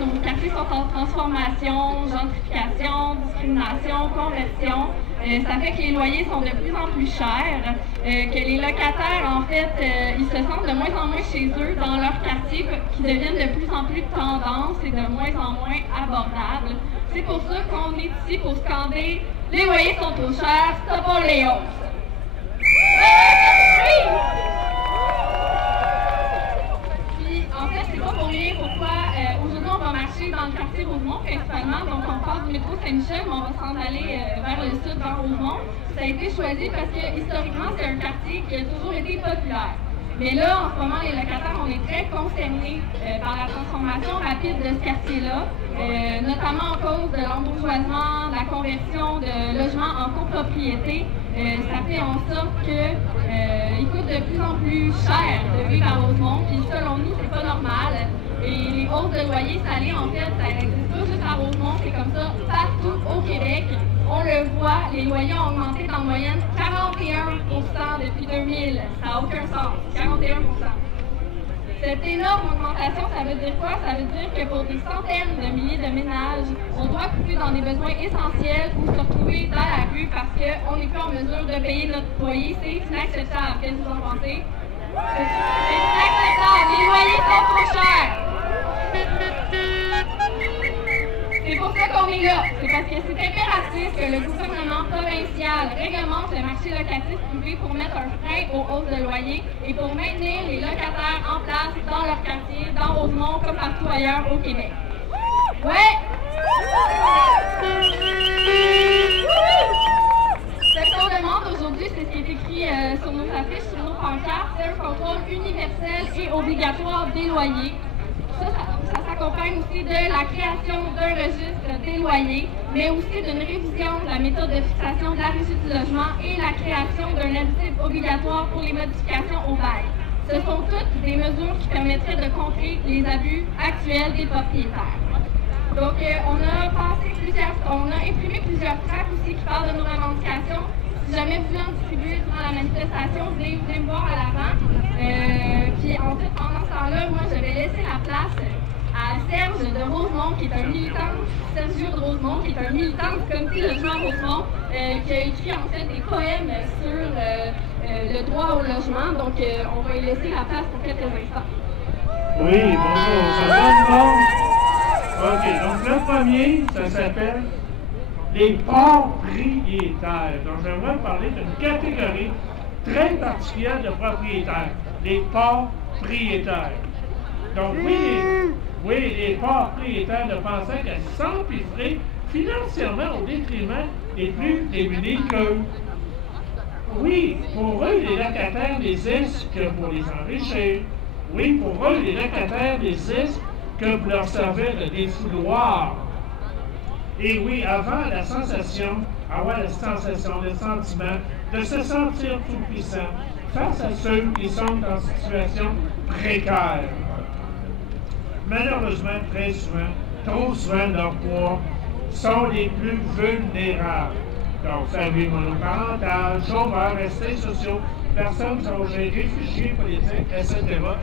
Nos quartiers sont en transformation, gentrification, discrimination, conversion. Ça fait que les loyers sont de plus en plus chers, que les locataires, en fait, ils se sentent de moins en moins chez eux dans leur quartier, qui deviennent de plus en plus tendance et de moins en moins abordables. C'est pour ça qu'on est ici pour scander « Les loyers sont trop chers, stoppons les hausses ». Puis, en fait, c'est pas pour rien pourquoi aujourd'hui on va marcher dans le quartier Rosemont principalement. Donc, on passe du métro Saint-Michel, mais on va s'en aller vers le sud, vers Rosemont. Ça a été choisi parce que, historiquement, c'est un quartier qui a toujours été populaire. Mais là, en ce moment, les locataires, on est très concernés par la transformation rapide de ce quartier-là, notamment en cause de l'embourgeoisement, de la conversion de logements en copropriété. Ça fait en sorte qu'il coûte de plus en plus cher de vivre à Rosemont, puis selon nous, c'est pas normal. Et les hausses de loyer salés, en fait, ça n'existe pas juste à Rosemont, c'est comme ça partout au Québec. On le voit, les loyers ont augmenté en moyenne 41% depuis 2000. Ça n'a aucun sens, 41%. Cette énorme augmentation, ça veut dire quoi? Ça veut dire que pour des centaines de milliers de ménages, on doit couper dans des besoins essentiels ou se retrouver dans la rue parce qu'on n'est plus en mesure de payer notre loyer. C'est inacceptable. Qu'est-ce que vous en pensez? C'est inacceptable. Les loyers sont trop chers. C'est pour ça qu'on est là. C'est parce que c'est impératif que le provinciale réglemente le marché locatif privé pour mettre un frein aux hausses de loyer et pour maintenir les locataires en place dans leur quartier, dans Rosemont, comme partout ailleurs au Québec. Ouais! Ce qu'on demande aujourd'hui, c'est ce qui est écrit sur nos affiches, sur nos pancartes, c'est un contrôle universel et obligatoire des loyers. Ça s'accompagne aussi de la création d'un registre des loyers, mais aussi d'une révision de la méthode de fixation de la régie du logement et la création d'un additif obligatoire pour les modifications au bail. Ce sont toutes des mesures qui permettraient de contrer les abus actuels des propriétaires. Donc, on a imprimé plusieurs tracts aussi qui parlent de nos revendications. Si jamais vous voulez en distribuer durant la manifestation, vous venez me voir à l'avant. Puis en fait, pendant ce temps-là, moi, je vais laisser la place à Serge de Rosemont, qui est un militant, Sergio de Rosemont, qui est un militant du comité logement Rosemont, qui a écrit en fait des poèmes sur le droit au logement. Donc, on va lui laisser la place pour quelques instants. Oui, bonjour, ça va le monde? OK, donc le premier, ça s'appelle les propriétaires. Donc, j'aimerais parler d'une catégorie très particulière de propriétaires, les propriétaires. Donc, oui, les propriétaires de penser qu'elles s'empifferaient financièrement au détriment des plus démunis qu'eux. Oui, pour eux, les locataires n'existent que pour les enrichir. Oui, pour eux, les locataires n'existent que pour leur servir de défouloir. Et oui, avoir la sensation, le sentiment de se sentir tout-puissant face à ceux qui sont en situation précaire. Malheureusement, très souvent, trop souvent, leurs poids sont les plus vulnérables. Donc, famille monoparentale, chômeurs, restés sociaux, personnes âgées, réfugiés politiques, etc.,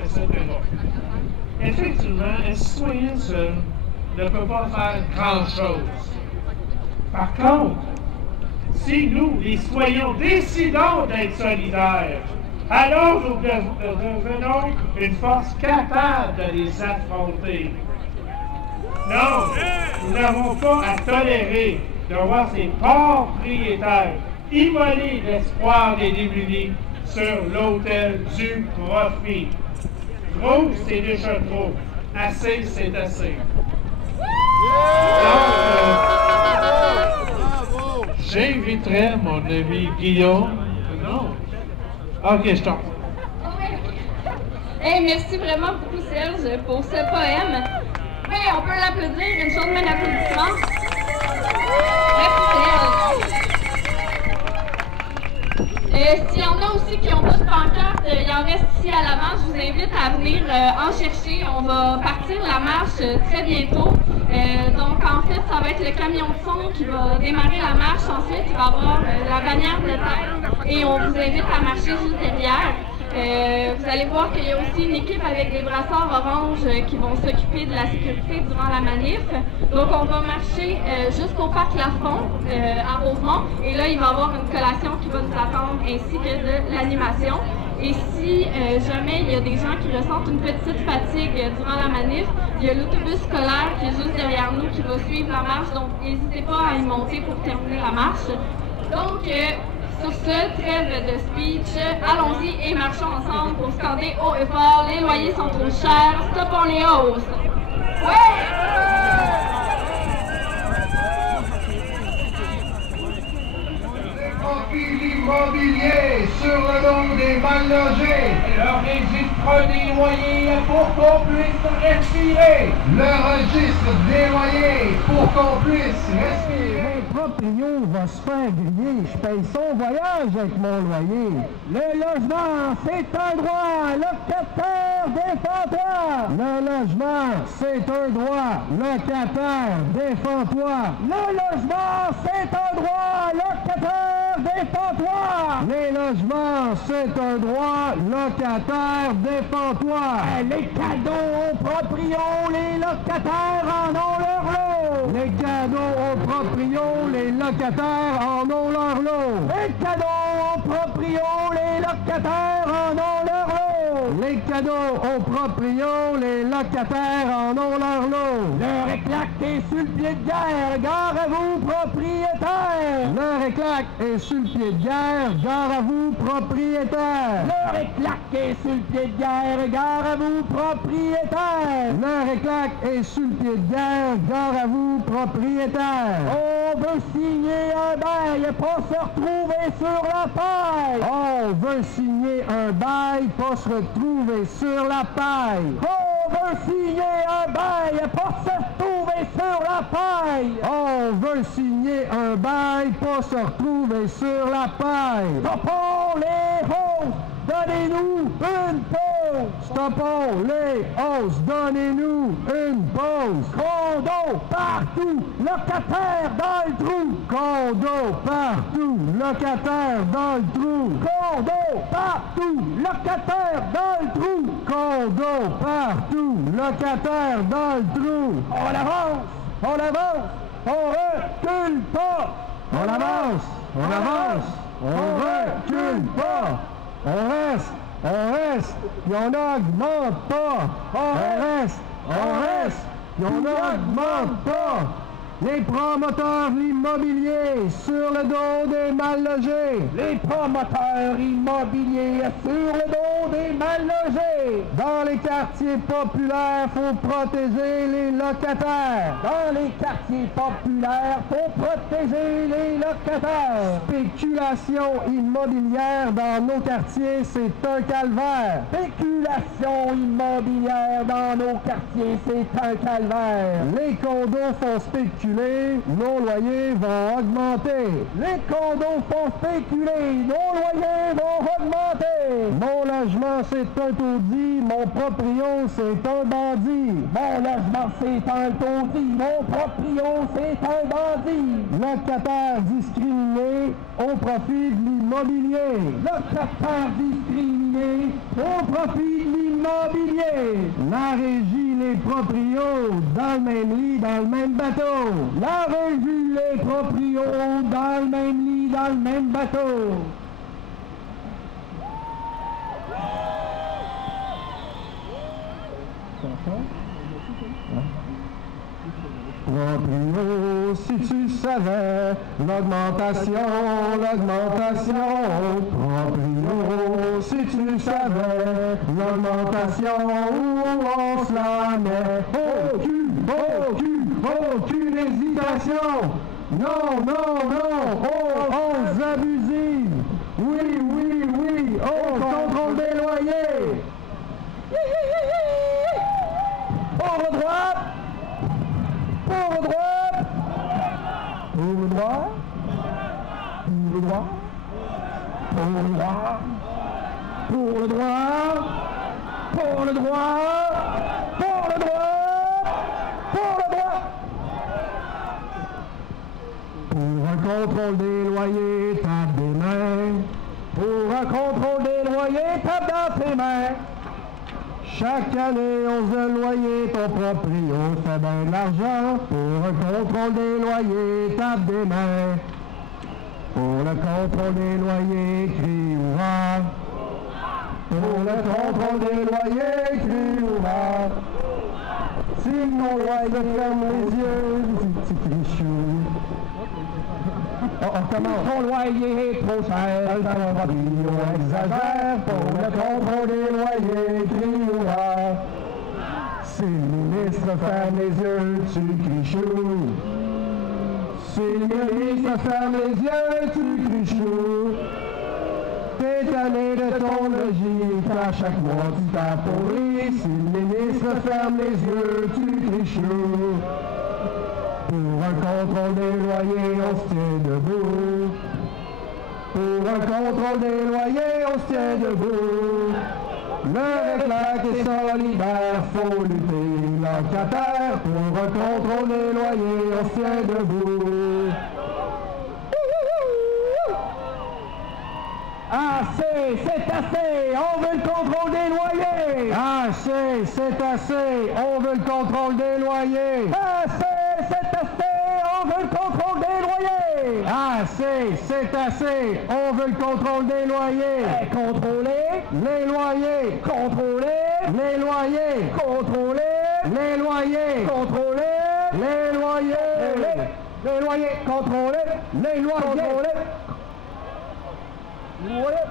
etc. Effectivement, un citoyen seul ne peut pas faire grand-chose. Par contre, si nous, les citoyens, décidons d'être solidaires, alors nous devenons une force capable de les affronter. Non, nous n'avons pas à tolérer de voir ces propriétaires immoler l'espoir des démunis sur l'autel du profit. Trop, c'est déjà trop. Assez, c'est assez. Donc, j'inviterai mon ami Guillaume. Non. OK, je t'en prie. Hey, merci vraiment beaucoup, Serge, pour ce poème. Oui, on peut l'applaudir, une chaude main d'applaudissement. Merci, Serge. S'il y en a aussi qui n'ont pas de pancarte, il en reste ici à l'avant. Je vous invite à venir en chercher. On va partir la marche très bientôt. Donc, en fait, ça va être le camion de son qui va démarrer la marche. Ensuite, il va y avoir la bannière de terre et on vous invite à marcher juste derrière. Vous allez voir qu'il y a aussi une équipe avec des brassards orange qui vont s'occuper de la sécurité durant la manif. Donc, on va marcher jusqu'au parc Lafont à Rosemont. Et là, il va y avoir une collation qui va nous attendre ainsi que de l'animation. Et si jamais il y a des gens qui ressentent une petite fatigue durant la manif, il y a l'autobus scolaire qui est juste derrière nous qui va suivre la marche. Donc, n'hésitez pas à y monter pour terminer la marche. Donc, sur ce, trêve de speech, allons-y et marchons ensemble pour scander haut et fort. Les loyers sont trop chers, stoppons les hausses. Ouais! L'immobilier sur le dos des mal logés. Leur registre des loyers pour qu'on puisse respirer. Le registre des loyers pour qu'on puisse respirer. Mon proprio va se faire griller. Je paye son voyage avec mon loyer. Le logement, c'est un droit. Locataire, défends-toi. Le logement, c'est un droit. Locataire, défends-toi. Le logement, c'est un droit. Locataire, défends-toi. Les logements, c'est un droit. Locataire, défends-toi. Les cadeaux aux proprios, les locataires en ont leur lot. Les cadeaux aux proprios, les locataires en ont leur lot. Les cadeaux aux proprios, les locataires en ont leur lot. Les cadeaux aux proprios, les locataires en ont leur lot. L'heure est claquée sur le pied de guerre, gare à vous, propriétaires. locataires! L'heure est claque et sur le pied de guerre, gare à vous, propriétaires! L'heure est claque et sur le pied de guerre, gare à vous, propriétaires! L'heure est claque et sur le pied de guerre, gare à vous, propriétaires! On veut signer un bail, pas se retrouver sur la paille! On veut signer un bail, pas se retrouver sur la paille! On veut signer un bail, pas se retrouver sur la paille! On veut signer un bail, pas se retrouver sur la paille! Stoppons les hausses, donnez-nous une pause! Stoppons les hausses, donnez-nous une pause! Condo partout, locataire dans le trou! Condo partout, locataire dans le trou! Condo partout, locataire dans le trou! Condo partout, locataire dans le trou! On avance, on recule pas! On avance, on recule pas! On reste, puis on n'augmente pas! On reste, puis on n'augmente pas! Les promoteurs immobiliers sur le dos des mal logés! Les promoteurs immobiliers sur le dos des mal logés! Dans les quartiers populaires, faut protéger les locataires! Dans les quartiers populaires, faut protéger les locataires! Spéculation immobilière dans nos quartiers, c'est un calvaire! Spéculation immobilière dans nos quartiers, c'est un calvaire! Les condos font spéculer, nos loyers vont augmenter. Les condos font spéculer, nos loyers vont augmenter. Mon logement, c'est un taudis, mon proprio, c'est un bandit. Mon logement, c'est un taudis, mon proprio, c'est un bandit. Locataires discriminés au profit de l'immobilier. Locataires discriminés au profit de l'immobilier. La régie, les proprios, dans le même lit, dans le même bateau. La régie, les proprios, dans le même lit, dans le même bateau. Proprio, si tu savais l'augmentation. Proprio, si tu savais l'augmentation, où on se la met. Aucune hésitation. Non, hausse abusive. Oui, au contrôle des loyers. Pauvre droite. Pour un contrôle des loyers, tape des mains. Pour un contrôle des loyers, tape dans tes mains. Chaque année, 11 loyers, ton proprio fait bien de l'argent. Pour un contrôle des loyers, tape des mains. Pour le contrôle des loyers, crie hurrah. Pour le contrôle des loyers, crie hurrah. Si nos loyers ferment les yeux, tu cries chou. On commence. Ton loyer est trop cher, le proprio exagère. Pour le contrôle des loyers, crie hurrah. Si le ministre ferme les yeux, tu cries chou. Si le ministre ferme les yeux, tu cries chou. T'es tanné de ton logis, à chaque mois tu t'appauvris. Si le ministre ferme les yeux, tu cries chou. Pour un contrôle des loyers, on se tient debout. Pour un contrôle des loyers, on se tient debout. L'heure est claque et solidaire, faut lutter locataire. Pour un contrôle des loyers, on se tient debout. Assez, c'est assez, on veut le contrôle des loyers. Assez, c'est assez, on veut le contrôle des loyers. Assez, c'est assez, on veut le contrôle des loyers. Assez, c'est assez, on veut le contrôle des loyers. Contrôler les loyers. Contrôler les loyers. Contrôler les loyers. Contrôler les loyers. Les loyers contrôlés. Les loyers contrôlés. Les loyers.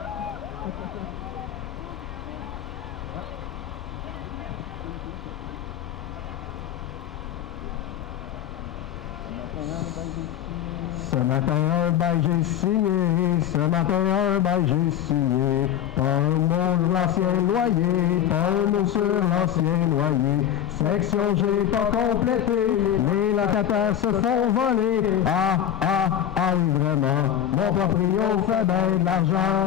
Ce matin, un bail j'ai signé, ce matin, un bail j'ai signé, pas un mot sur l'ancien loyer, pas un mot sur l'ancien loyer. Section, j'ai pas complété, les locataires se font voler. Oui, vraiment, mon proprio fait bien de l'argent.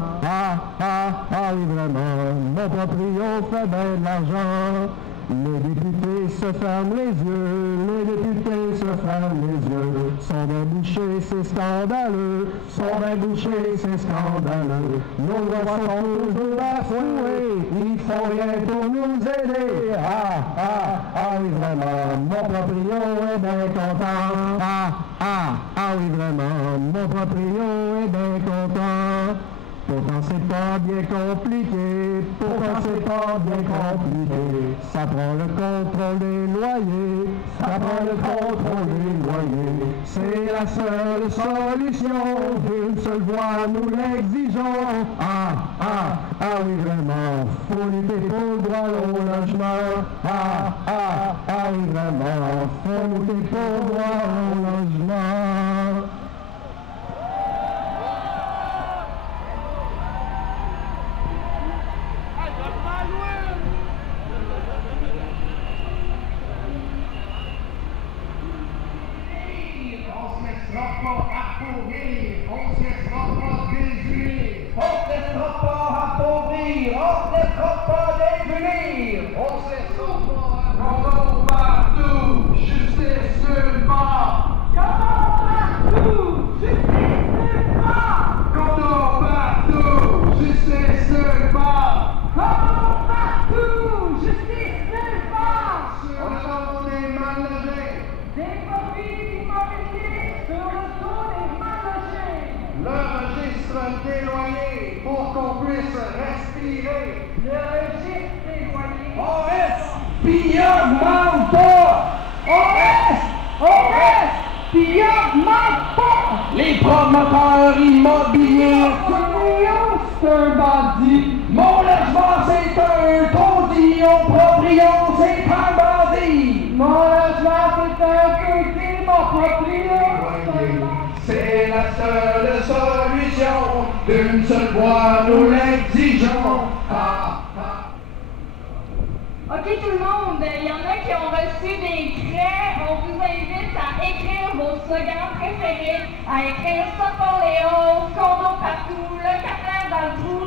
Oui, vraiment, mon proprio fait bien de l'argent. Les députés se ferment les yeux, les députés se ferment les yeux. Sont bien bouchés, c'est scandaleux, sont bien bouchés, c'est scandaleux. Nos droits sont toujours bafoués, ils font rien pour nous aider. Oui, vraiment, mon proprio est bien content. Oui, vraiment, mon proprio est bien content. Pourtant c'est pas bien compliqué, pourtant c'est pas bien compliqué. Ça prend le contrôle des loyers, ça prend le contrôle des loyers. C'est la seule solution, d'une seule voix nous l'exigeons. Oui vraiment, faut lutter pour le droit au logement. Oui vraiment, faut lutter pour le droit au logement. Des loyers pour qu'on puisse respirer. Le registre des loyers. On reste, puis augmente pas. On reste, puis augmente pas. Les promoteurs immobiliers. C'est un bandit. Mon logement c'est un taudillon. Proprio c'est un bandit. Mon logement c'est un taudillon. Mon proprio c'est un bandit. C'est la seule solution, d'une seule voix nous l'exigeons. OK tout le monde, il y en a qui ont reçu des craies. On vous invite à écrire vos slogans préférés, à écrire ça pour les hauts, condo partout, locataire dans le trou.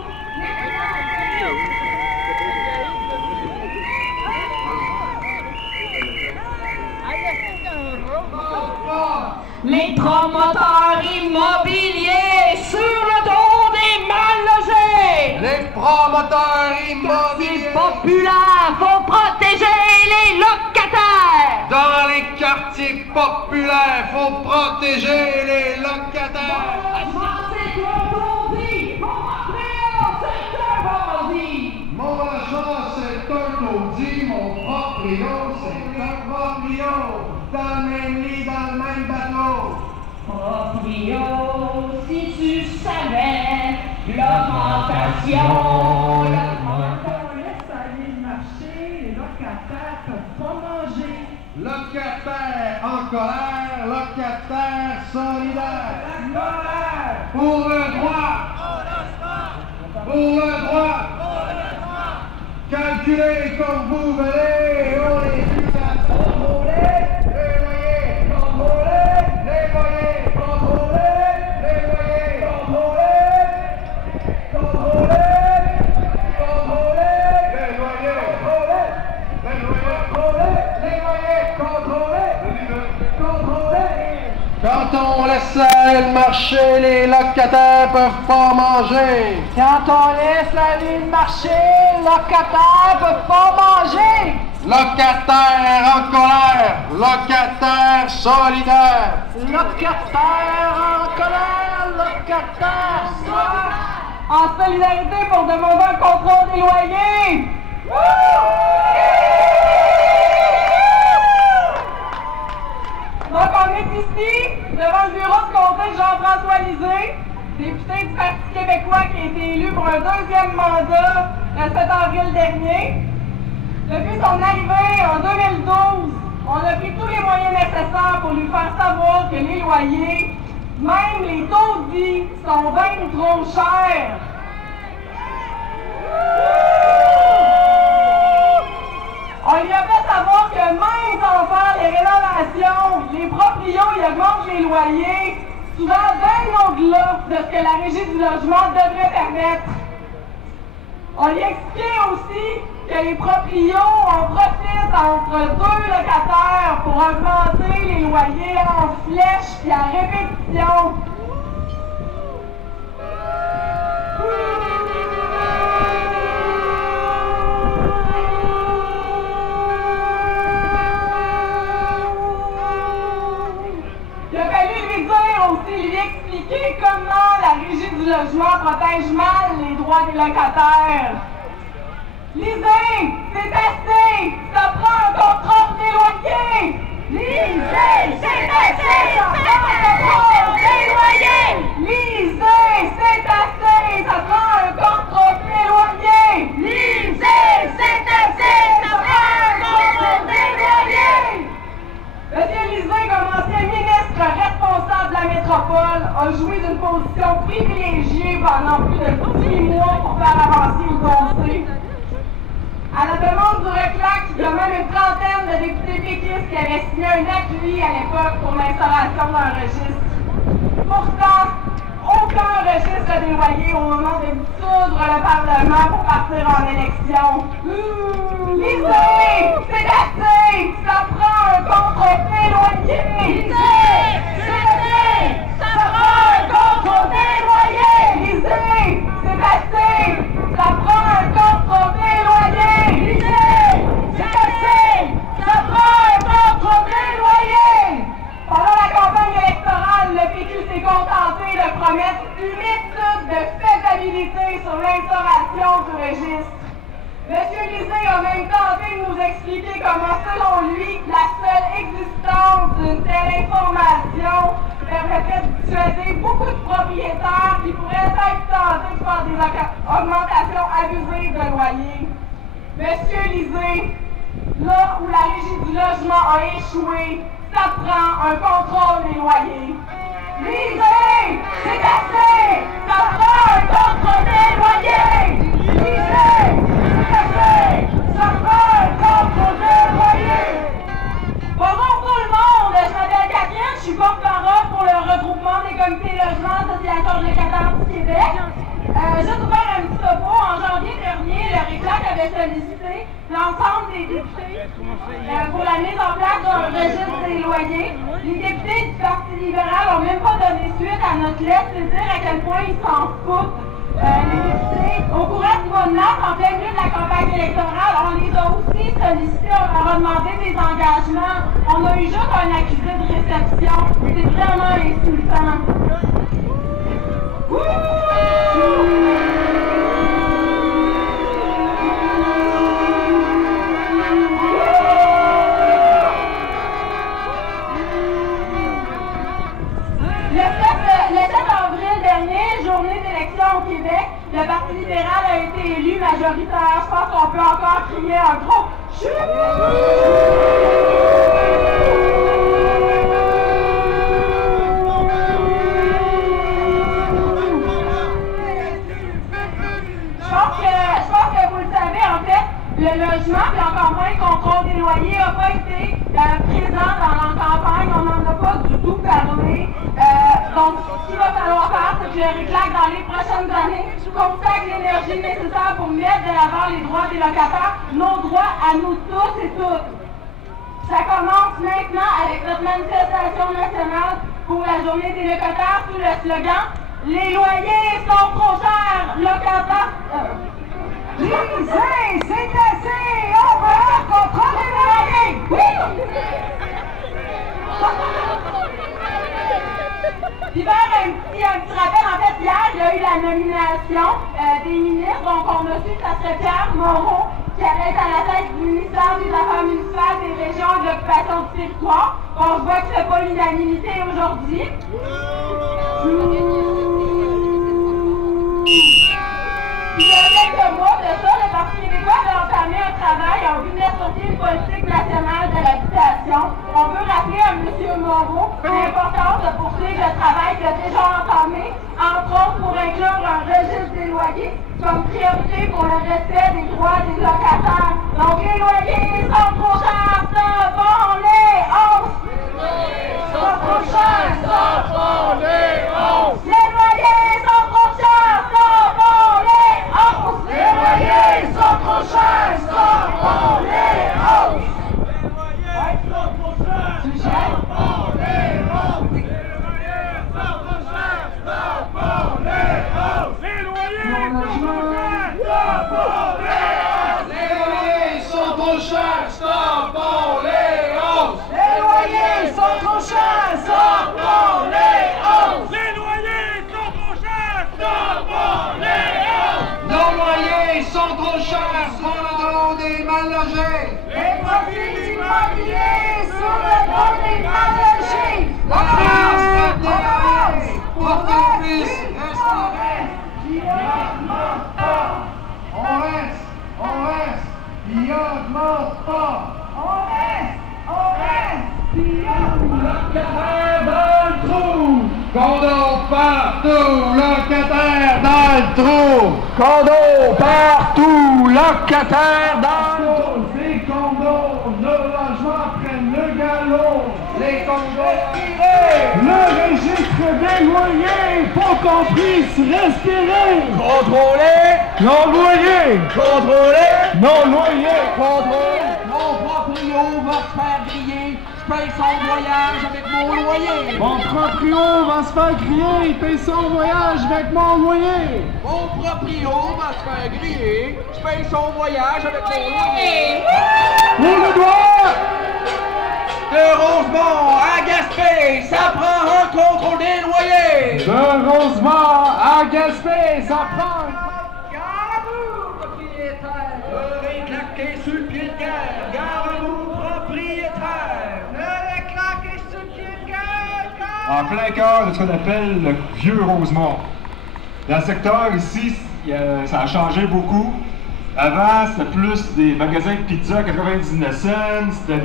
Les promoteurs immobiliers sur le dos des mal logés. Les promoteurs immobiliers populaires vont protéger les locataires. dans les quartiers populaires, faut protéger les locataires. Mon logement c'est un taudis, mon proprio c'est un proprio. Dans le même lit, dans le même bateau. Proprio, si tu savais l'augmentation. On laisse aller le marché, les locataires peuvent pas manger. Locataires en colère, locataires solidaires. Colère! Pour le droit. Pour le droit. Calculez comme vous voulez, on est plus à contrôler. Les loyers contrôlés. Les loyers contrôlés. Les loyers contrôlés. Contrôlés. Contrôlés. Les loyers contrôlés. Les loyers contrôlés. Les loyers contrôlés. Contrôlés. Quand on laisse aller le marché, les locataires peuvent pas manger. Quand on laisse la ligne marcher, les locataires peuvent pas manger. Locataires en colère, locataires solidaires. Locataires en colère, locataires solidaires. En solidarité pour demander un contrôle des loyers. Donc on est ici élu pour un deuxième mandat le 7 avril dernier. Depuis son arrivée en 2012, on a pris tous les moyens nécessaires pour lui faire savoir que les loyers, même les taudis, sont bien trop chers. On lui a fait savoir que même sans faire les rénovations, les proprios ils augmentent les loyers, souvent bien au-delà de ce que la Régie du logement devrait permettre. On lui a expliqué aussi que les proprios en profitent entre deux locataires pour augmenter les loyers en flèche et à répétition. Il a fallu lui dire aussi, lui expliquer comment la Régie du logement protège mal les droits des locataires. Lisez, c'est assez! Ça prend un contrôle des loyers! Lisez, c'est assez! Ça prend un contrôle des loyers! Lisez, c'est assez! Ça prend un contrôle des loyers! Lisez, c'est assez! Ça prend un contrôle des loyers! Monsieur Lisée, comme ancien ministre responsable de la métropole, a joui d'une position privilégiée pendant plus de 10 mois pour faire avancer le dossier. À la demande du RECLAC, il y a même une trentaine de députés péquistes qui avaient signé un appui à l'époque pour l'installation d'un registre. Pourtant, aucun registre des loyers au moment de dissoudre le Parlement pour partir en élection. Lisez, c'est assez! Ça prend un contrôle des loyers! Lisez, c'est assez! Ça prend un contrôle des loyers! Lisez, c'est assez! Ça prend un contrôle des loyers! Lisez, c'est assez! Ça prend un contrôle des loyers! Pendant la campagne électorale, le PQ s'est contenté de promettre une étude de faisabilité sur l'instauration du registre. Monsieur Lisée a même tenté de nous expliquer comment, selon lui, la seule existence d'une telle information permettrait de dissuader beaucoup de propriétaires qui pourraient être tentés de faire des augmentations abusives de loyer. Monsieur Lisée, là où la Régie du logement a échoué, ça prend un contrôle des loyers. Lisez, c'est assez! Ça prend un contrôle des loyers! Lisez, c'est assez! Ça prend un contrôle des loyers! Bonjour tout le monde! Je m'appelle Catherine, je suis porte-parole pour le regroupement des comités logements Association de locataires du Québec. Juste pour faire un petit topo, en janvier dernier, le RECLAC avait sollicité l'ensemble des députés pour la mise en place d'un registre des loyers. Les députés du Parti libéral n'ont même pas donné suite à notre lettre, c'est dire à quel point ils s'en foutent. Les députés, au courant du mois de mars, en plein milieu de la campagne électorale, on les a aussi sollicités, on leur a demandé des engagements. On a eu juste un accusé de réception. C'est vraiment insultant. Le 7 avril dernier, journée d'élection au Québec, le Parti libéral a été élu majoritaire. Je pense qu'on peut encore crier un gros chou! Je pense que vous le savez, en fait, le logement, puis encore moins le contrôle des loyers, n'a pas été présent dans la campagne. On n'en a pas du tout parlé. Donc, ce qu'il va falloir faire, c'est que le RECLAC, dans les prochaines années, consacre l'énergie nécessaire pour mettre de l'avant les droits des locataires, nos droits à nous tous et toutes. Ça commence maintenant avec notre manifestation nationale pour la journée des locataires sous le slogan « Les loyers sont trop chers, locataires... Lisez, c'est assez! On va contrôler les loyers! Oui! Puis faire un petit rappel, en fait, hier, il y a eu la nomination des ministres. Donc, on a su que ça serait Pierre Moreau qui allait être à la tête du ministère des Affaires municipales, des régions et de l'occupation du territoire. On voit que c'est pas l'unanimité aujourd'hui. travail en vue de mettre sur pied une politique nationale de l'habitation. On veut rappeler à M. Moreau l'importance de poursuivre le travail qu'il a déjà entamé, entre autres pour inclure un registre des loyers comme priorité pour le respect des droits des locataires. Donc les loyers sont trop chers, stop, on les hausse! Sont trop chers, stop, on les hausse! Les loyers sont trop chers, stop, on les hausse! Les loyers sont trop chers, stop, on les hausse! Les loyers sont trop chers, stop, on les hausse! Les loyers sont trop chers, stop, on les hausse! Les loyers sont trop chers, stop, on les hausse! Les loyers sont trop chers, stop, on les hausse! Les loyers sont trop chers, stop, on les hausse! Nos loyers sont trop chers sur le dos des mal logés. Les profits immobiliers sur le dos des mal logés! La France se déraille pour qu'ils puissent respirer. On reste, il augmente pas. On reste, puis Locataire dans le trou. Condo partout, locataire dans le trou. Condo partout, locataire dans le trou. Ces condos, nos logements prennent le galop. Les condos Le registre des loyers pour qu'on puisse respirer. contrôlés. Non loyer. Contrôlés. Non loyer. Contrôlés. mon proprio va se faire griller. Je paye son voyage avec mon loyer. Mon proprio va se faire griller, il paye son voyage avec mon loyer. Mon proprio va se faire griller. Je paye son voyage avec mon loyer. Pour le doigt. De Rosemont à Gaspé, ça prend un contrôle des loyers. De Rosemont à Gaspé, ça prend. Gare à vous, propriétaire. L'oreille claquée sur le pied de guerre. Gare à vous, propriétaire. Le claquer sur le pied de gueule. En plein cœur de ce qu'on appelle le vieux Rosemont. Dans le secteur ici, ça a changé beaucoup. Avant, c'était plus des magasins de pizza à 99 cents, c'était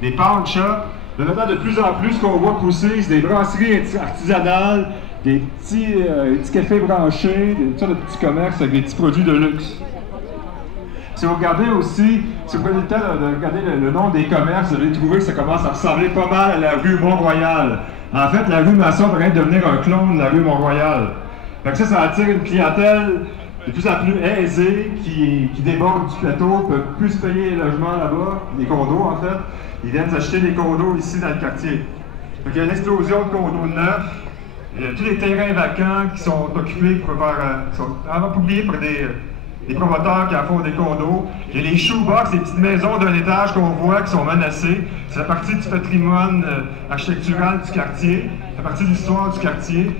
des pawn shops. Mais maintenant, de plus en plus, ce qu'on voit pousser, c'est des brasseries artisanales, des petits cafés branchés, des sortes de petits commerces avec des petits produits de luxe. Si vous regardez aussi, si vous prenez le temps de regarder le nom des commerces, vous allez trouver que ça commence à ressembler pas mal à la rue Mont-Royal. En fait, la rue Masson est en train de devenir un clone de la rue Mont-Royal. Donc ça attire une clientèle de plus en plus aisée qui déborde du plateau, ne peut plus se payer les logements là-bas, les condos en fait. Ils viennent s'acheter des condos ici dans le quartier. Donc il y a une explosion de condos neufs. Il y a tous les terrains vacants qui sont occupés pour sont publiés par des promoteurs qui en font des condos. Il y a les shoebox, les petites maisons d'un étage qu'on voit qui sont menacées. C'est la partie du patrimoine architectural du quartier, la partie de l'histoire du quartier.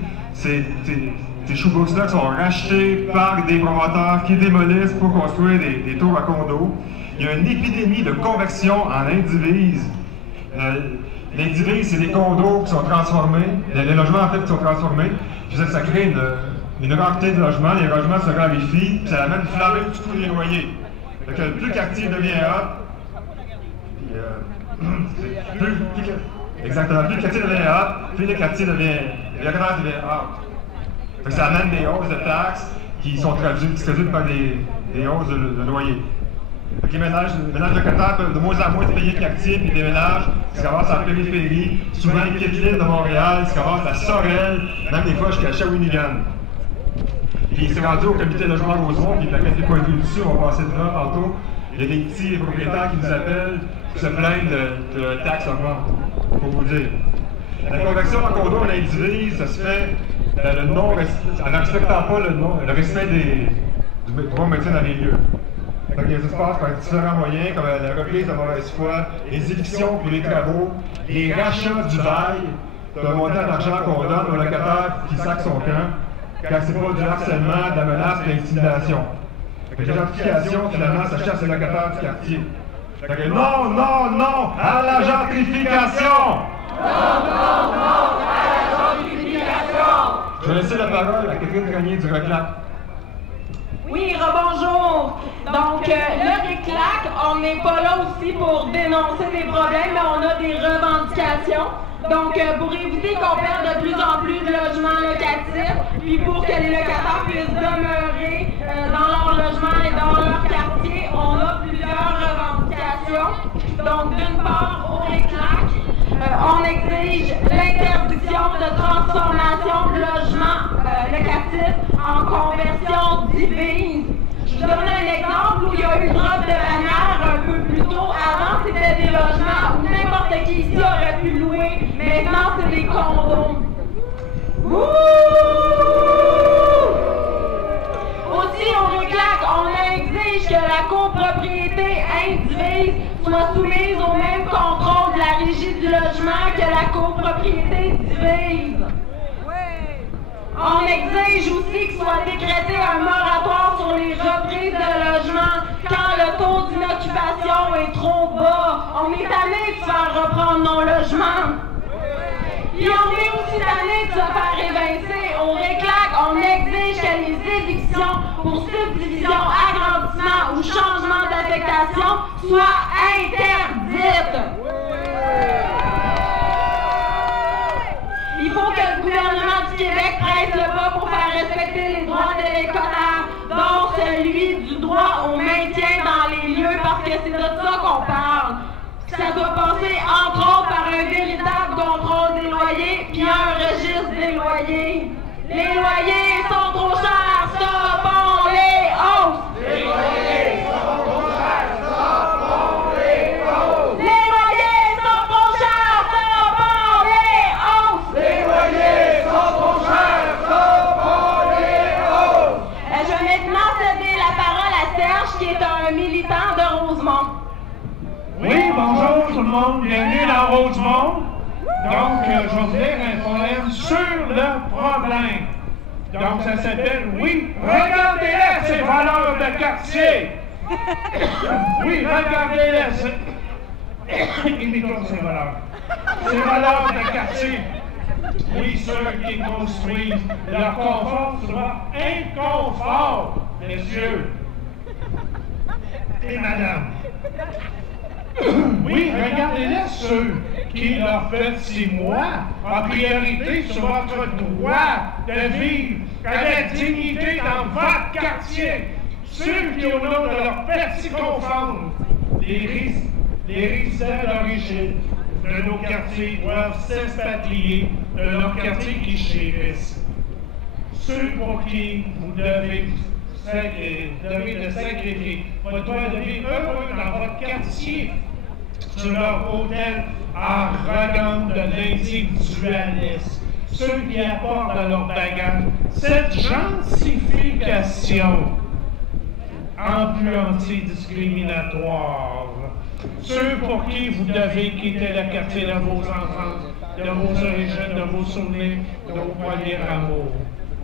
Ces shoebox-là sont rachetés par des promoteurs qui démolissent pour construire des tours à condos. Il y a une épidémie de conversion en indivises. L'indivises, c'est des condos qui sont transformés, les logements en fait qui sont transformés. Ça crée une rareté de logements, les logements se raréfient, puis ça amène une flambée du coût des loyers. Donc, plus le quartier devient hot, exactement, plus le quartier devient hot, plus le quartier devient hot. Donc, ça amène des hausses de taxes qui se traduisent par des hausses de loyers. Donc, les ménages locataires peuvent de moins en moins se payer le quartier puis déménagent, ils se ramassent en périphérie, souvent ils quittent l'île de Montréal, ils se ramassent à Sorel, même des fois jusqu'à Shawinigan. Puis il s'est rendu au comité de logement Rosemont, qui est la quatrième point de vue dessus, on va passer devant tantôt. Il y a des petits propriétaires qui nous appellent, qui se plaignent de la taxe augmente, pour vous dire. La conversion en condo en indivise, ça se fait en ne respectant pas le respect du bon maintien dans les lieux. Donc, ça se passe par différents moyens, comme la reprise de mauvaise foi, les évictions pour les travaux, les rachats du bail, d'un montant d'argent qu'on donne au locataire qui sac son camp, car c'est pas du harcèlement, de la menace, de l'intimidation. La gentrification, finalement, ça chasse les locataires du quartier. Fait que non, non, non à la gentrification! Non, non, non, à la gentrification! Je vais laisser la parole à Catherine Grenier du Reclap. Oui, Oui, rebonjour. Donc, le RECLAC, on n'est pas là aussi pour dénoncer des problèmes, mais on a des revendications. Donc, pour éviter qu'on perde de plus en plus de logements locatifs, puis pour que les locataires puissent demeurer dans leur logement et dans leur quartier, on a plusieurs revendications. Donc, d'une part, au RECLAC, on exige l'interdiction de transformation de logements locatifs en conversion divise. Je vous donne un exemple où il y a eu une drop de bannière un peu plus tôt. Avant, c'était des logements où n'importe qui ici aurait pu louer. Maintenant, c'est des condos. Wouh! Aussi, au RECLAC, on exige que la copropriété indivise soit soumise au même contrôle de la régie du logement que la copropriété divise. On exige aussi qu'il soit décrété un moratoire sur les reprises de logement quand le taux d'inoccupation est trop bas. On est tanné de faire reprendre nos logements. Puis on est aussi tanné de se faire évincer. Au RECLAC, on exige que les évictions pour subdivision, agrandissement ou changement d'affectation soient interdites. Il faut que le gouvernement du Québec presse le pas pour faire respecter les droits des locataires, dont celui du droit au maintien dans les lieux, parce que c'est de ça qu'on parle. Ça doit passer, entre autres, par un véritable contrôle des loyers, puis un registre des loyers. Les loyers sont trop chers, stoppons les hausses! Les loyers sont trop chers, stoppons les hausses! Les loyers sont trop chers, stoppons les hausses! Les loyers sont trop chers, stoppons les hausses! Je vais maintenant céder la parole à Serge, qui est un militant de Rosemont. Oui, bonjour tout le monde, bienvenue dans Rosemont. Donc, je vais vous lire un poème sur le problème. Donc, ça s'appelle « Oui, regardez-les, ces valeurs de quartier! » Oui, regardez-les, imitons ces valeurs. Ces valeurs de quartier. Oui, ceux qui construisent leur confort soit inconfort, messieurs et madame. Oui, regardez-les ceux qui, leur fait 6 mois, en priorité sur votre droit de vivre avec dignité dans votre quartier. Ceux qui, au nom de leur petit confort, les résidents d'origine de nos quartiers doivent s'expatrier de leur quartier qui chérissent. Ceux pour qui vous devez de sacrifier votre droit de vivre heureux dans votre quartier sur leur hôtel en regard de l'individualisme. Ceux qui apportent à leur bagage cette gentrification en plus antidiscriminatoire. Ceux pour qui vous devez quitter le quartier de vos enfants, de vos origines, de vos souvenirs, de vos premiers amours.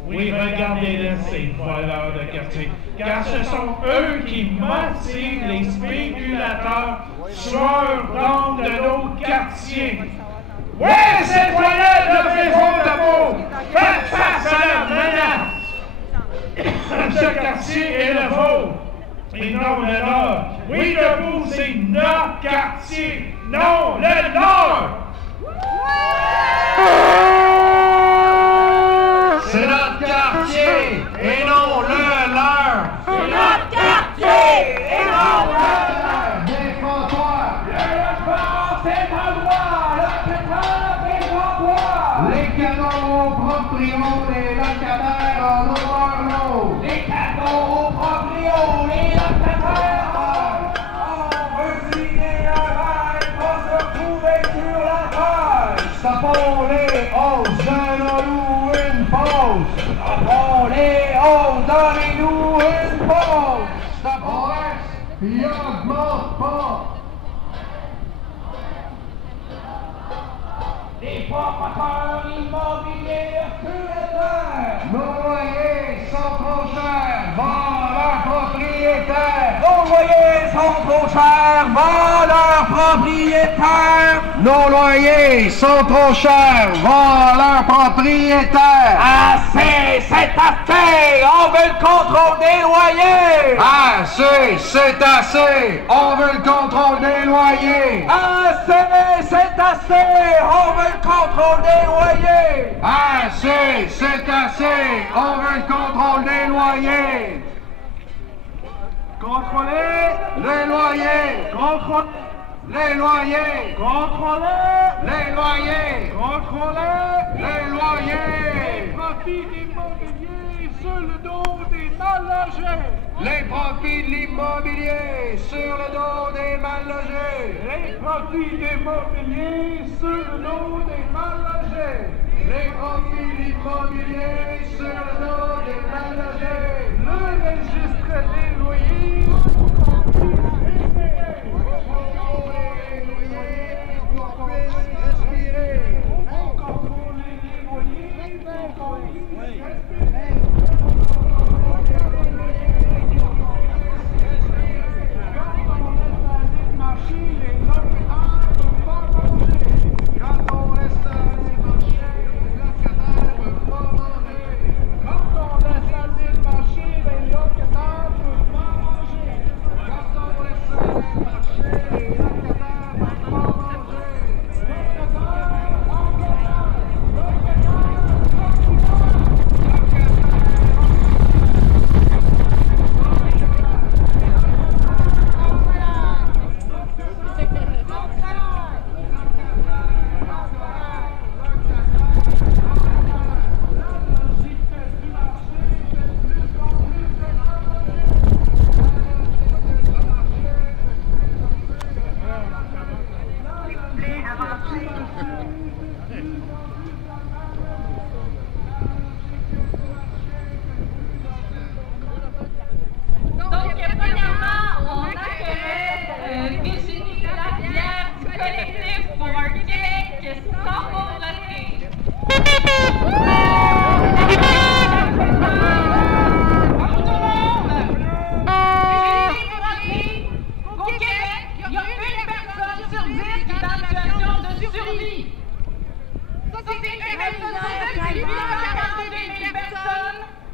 Oui, regardez-les, ces voleurs de quartier, car ce sont eux qui motivent les spéculateurs sur l'ombre de nos quartiers. Oui, ces voleurs de défauts d'amour, faites face à la menace. Ce quartier est le vôtre, et non le leur. Oui, debout, c'est notre quartier, non le leur. C'est notre quartier et non le leur. C'est notre quartier et non le leur. Défends-toi. Le logement, c'est un droit. Le pétrole, c'est un droit. Les cadeaux aux proprios, les locataires en overload. Les cadeaux aux proprios, les locataires. On veut signer un bail pour se retrouver sur la paille. Stoppons les hausses, donnons-nous une pause. Stoppons les hausses, donnez-nous une pause. On reste, puis augmente pas. Les promoteurs immobiliers sur la terre. Nos loyers sont trop chers, vends leur propriété. propriétaires. Nos loyers sont trop chers, va leurs propriétaires. Nos loyers sont trop chers, va leurs propriétaires. Assez, c'est assez, on veut le contrôle des loyers. Assez, c'est assez, on veut le contrôle des loyers. Assez, c'est assez, on veut le contrôle des loyers. Assez, c'est assez, on veut le contrôle des loyers. Contrôler Les loyers, contrôler les loyers, contrôler les loyers, contrôler les loyers. profits immobiliers sur le dos des mal logés. Les profits de l'immobilier sur le dos des mal logés. Les profits immobiliers sur le dos des mal logés. Les profits de l'immobilier sur le dos des mal logés. Le registre des loyers.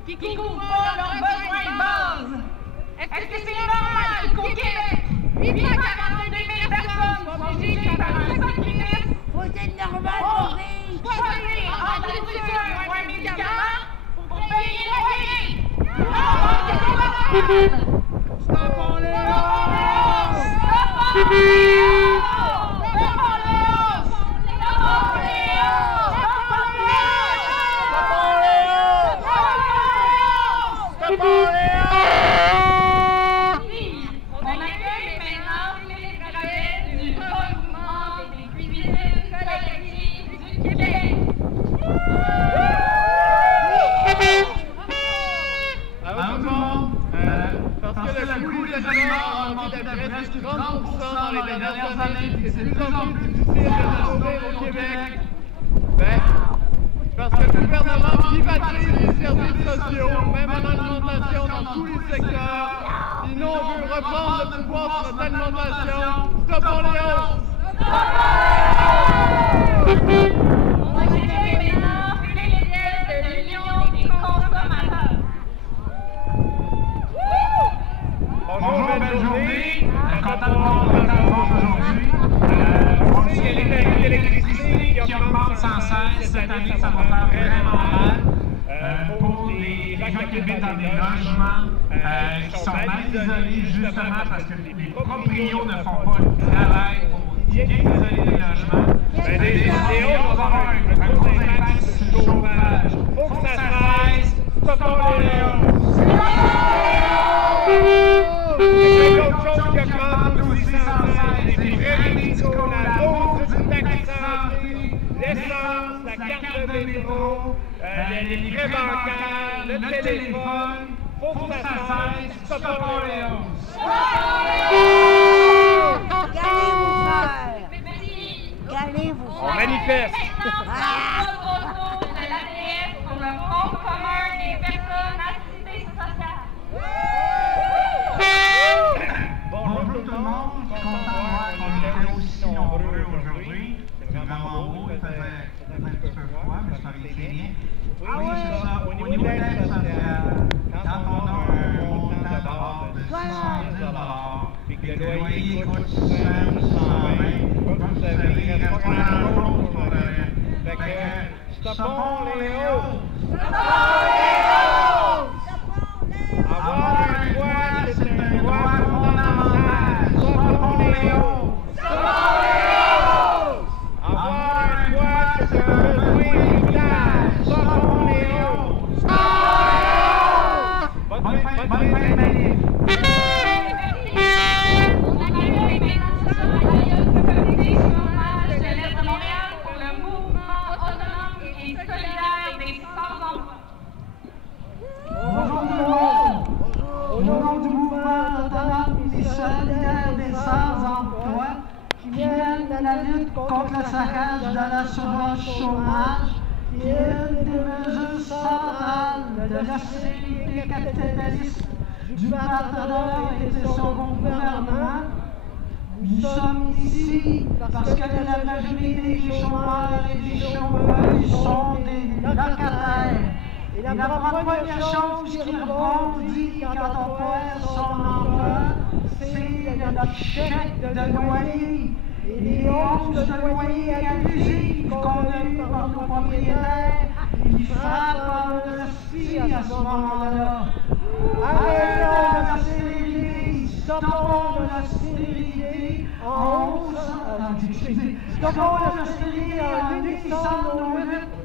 Qui couvrent pas leurs besoins de base. Est-ce que c'est normal qu'au Québec, 842 000 personnes soient jugées par un sacrifice? Faut être normal, choisir entre une nourriture ou un médicament pour payer les loyers? Non, c'est pas Stoppons-les! Presque 30% dans les dernières années, puis c'est de plus en plus difficile de trouver au Québec. Ben, parce que le gouvernement privatise les services sociaux, même en alimentation dans tous les secteurs. Si nous, on veut reprendre le pouvoir sur notre alimentation, stoppons les hausses! On va écouter maintenant Philippe de l'Union des consommateurs. Bonjour, belle journée. Content de voir votre réponse aujourd'hui. On sait qu'il y a les tarifs d'électricité qui augmentent sans cesse. Cette année, ça va faire vraiment mal. Pour les gens qui habitent dans des logements qui sont mal isolés, justement parce que les proprios ne font pas le travail pour bien isoler les logements. Les hausses vont avoir un gros impact sur le chauffage. Faut que ça cesse. Stoppons les hausses. C'est l'autre chose qui augmente aussi sans cesse, les frais médicaux, la hausse du taxe santé, l'essence, la carte de métro, les frais bancaires, le téléphone. Faut que ça cesse, stoppons les hausses. Qu'allez-vous faire? Qu'allez-vous faire? On manifeste. De l'ADF pour le Fonds commun des personnes assistées sociales. content de voir qu'on était aussi nombreux aujourd'hui. C'est vraiment beau, il faisait un petit peu froid, mais ça fait bien. Oui, c'est ça. Au niveau de l'aide sociale, quand on a un montant d'abord de 610 $, puis que le loyer coûte 120, comme vous savez, il reste pas grand-chose pour le reste. Fait que, stoppons les hauts! Avoir un toit, c'est un droit fondamental. Stoppons les hauts! Avoir un toit, c'est un besoin vital. Stoppons les hauts! Bonne fin de manif! Bonjour tout le monde! Au nom du mouvement autonome et solidaire des sans-emploi qui viennent de la lutte contre le saccage de l'assurance chômage, qui est une des mesures centrales de l'austérité capitaliste du patronat et de son gouvernement, nous sommes ici parce que la majorité des chômeurs et des chômeuses sont des locataires. Et la première chose qui rebondit quand on perd son emploi, c'est notre chèque de loyer et les hausses de loyer abusives qu'on a eues par nos propriétaires. Ils frappent en hostie à ce moment-là. Arrêtons l'austérité, stoppons l'austérité en stoppons l'austérité en unissant nos luttes.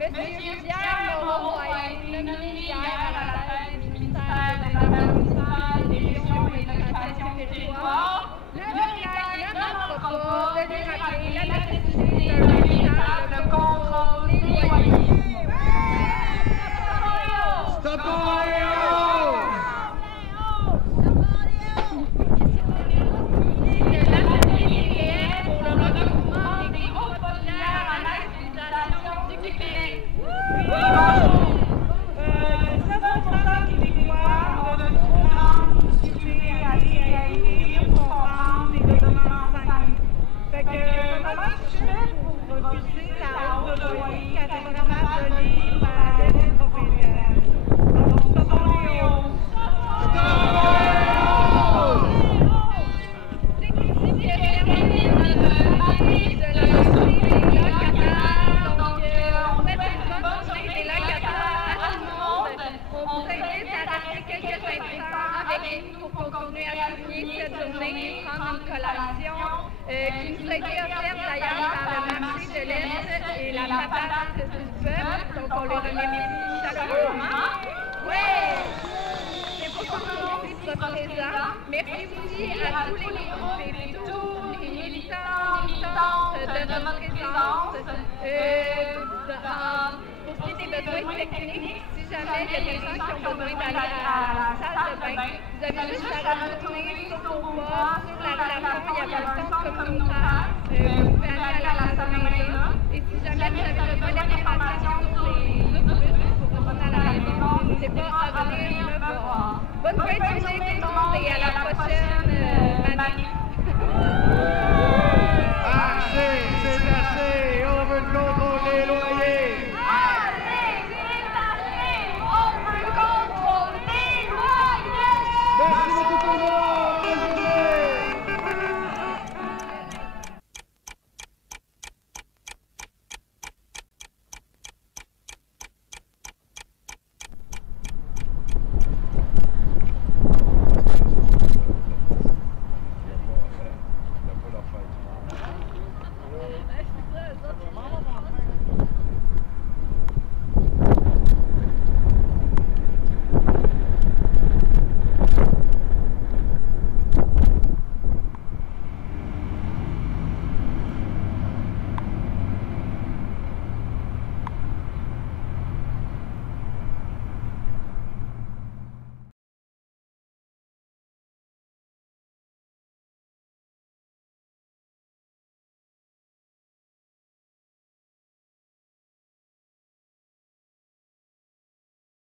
Monsieur Pierre Moreau a été nominé hier à la tête du ministère de l'Affaires municipales, des régions et de l'occupation des territoires. Le Québec ne manquera pas de lui rappeler la nécessité d'un véritable contrôle des loyers. Stoppons les hauts! Pour le regroupement des groupes populaires à la civilisation du Québec. Bonjour! Le 19% québécois ont de trop grandes difficultés à lire, comprendre et de demander. Fait que, comment tu fais pour refuser la hausse de loyer quand t'es capable de lire à la lettre du propriétaire? Donc, stoppons les hausses. Pour continuer à signer cette journée et prendre une collation qui nous a été offerte d'ailleurs par le marché de l'Est et la patate du peuple. Donc on les remercie chaleureusement. Oui! C'est pour ça qu'on soit présent. Merci aussi à tous les groupes et tous les militants et militantes de notre présence. Pour ce qui est des besoins techniques, si jamais il y a des gens qui ont besoin d'aller à la salle de bain, vous avez juste à retourner sur vos pas, sur la plateforme, il y a un centre communautaire, vous pouvez aller à la salle de bain là. Et si jamais vous avez besoin d'informations sur les autobus pour retourner à la maison, n'hésitez pas à venir me voir. Bonne fin de journée!